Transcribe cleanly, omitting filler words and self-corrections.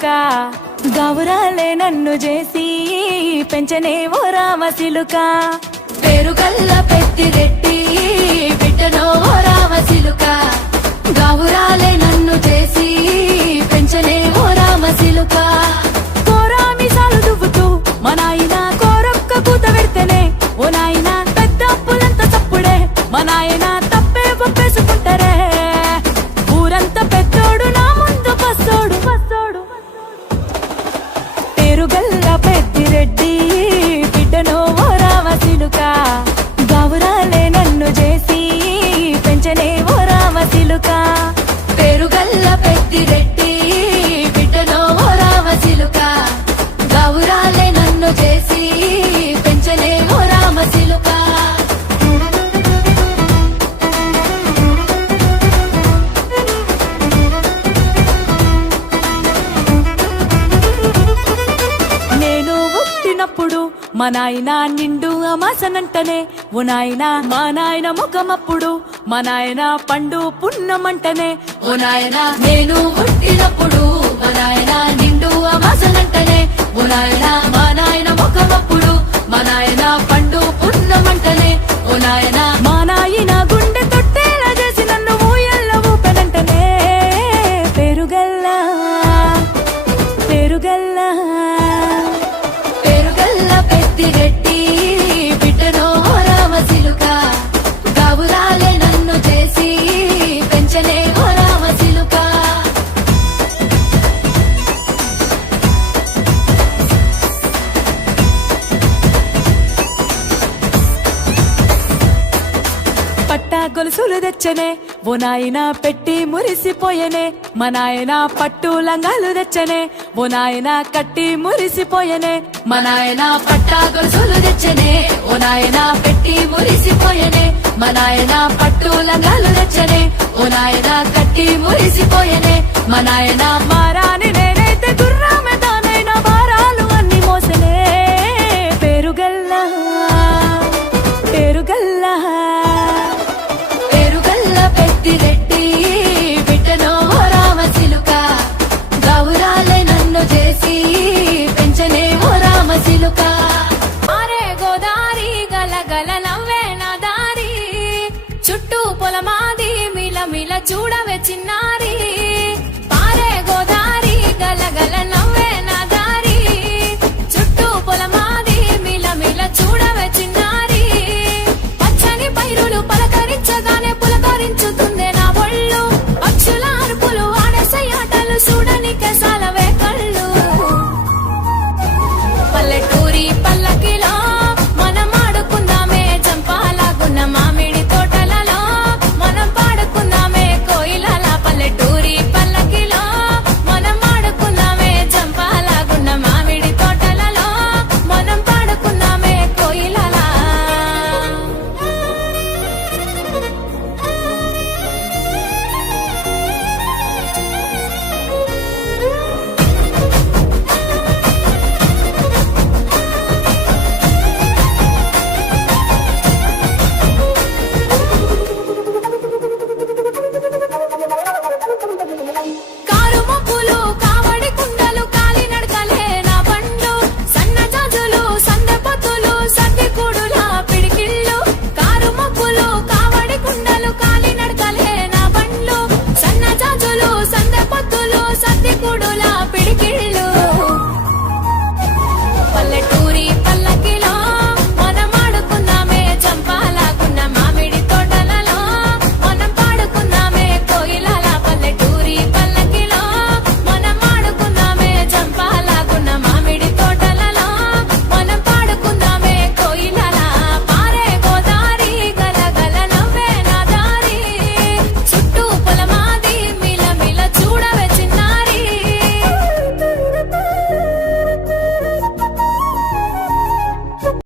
చిలుక గౌరాలే నన్ను చేసి పెంచనే ఓ రామ చిలుక పేరుగల్ల పెద్దిరెడ్డి బిడ్డనో ఓ రామ చిలుక గౌరాలే నన్ను చేసి పెంచనే ఓ రామ చిలుక కోరామిసాలు దువ్వుతూ మా నాయన కోరొక్క కూత పెడితేనే ఓ నాయన పెద్ద అప్పులంత చప్పుడే మా నాయన తప్పే ఒప్పేసుకుంటారే ఊరంతా పెద్దోడు నా ముందు పస్సోడు పస్సోడు పేరుగల్ల పెద్దిరెడ్డి బిడ్డనో ఓ రామ చిలుక గౌరాలే నన్ను చేసి పెంచనే ఓ రామ చిలుక పేరుగల్ల పెద్దిరెడ్డి బిడ్డనో ఓ రామ చిలుక గౌరాలే నన్ను చేసి పెంచలే ఓ రామ చిలుక నేను పుట్టినప్పుడు మా నాయన నిండు అమాసనంటనే ఓ నాయన మా నాయన ముఖమప్పుడు మా నాయన పండు పున్నమంటనే ఓ నాయనా నేను పుట్టినప్పుడు మా నాయన నిండు అమాసనంటనే ఓ నాయనా మా నాయన ముఖమప్పుడు మా నాయన పండు పున్నమంటనే ఓ నాయనా మా నాయన గుండె తొట్టేలా చేసి నన్ను ఊయల్ల ఊపెనంటనే పేరుగల్లా పేరుగల్లా పేరుగల్ల పెద్దిరెడ్డి బిడ్డనో ఓ రామ చిలుక గౌరాలే నన్ను చేసి పెంచలే ఓ రామ చిలుక పట్టా గొలుసులు తెచ్చనే ఓ నాయన పెట్టి మురిసిపోయనే మా నాయన పట్టు లంగాలు తెచ్చనే ఓ నాయన కట్టి మురిసిపోయనే మా నాయన పట్టా గొలుసులు తెచ్చనే ఓ నాయన పెట్టి మురిసిపోయనే మా నాయన పట్టు లంగాలు తెచ్చనే ఓ నాయన కట్టి మురిసిపోయనే మా నాయన మారాని నేనైతే గుర్రామె తానైనా భారాలు అన్ని మోసనే పేరుగల్లా పేరుగల్లా పేరుగల్ల పెద్దిరెడ్డి బిడ్డనో ఓ రామ చిలుక గౌరాలే నన్ను చేసి పెంచనే ఓ రామ చిలుక అరే గోదారి గల గల నవ్వే నా దారి చుట్టూ పొలమాది మిల మిల చూడవే చిన్నా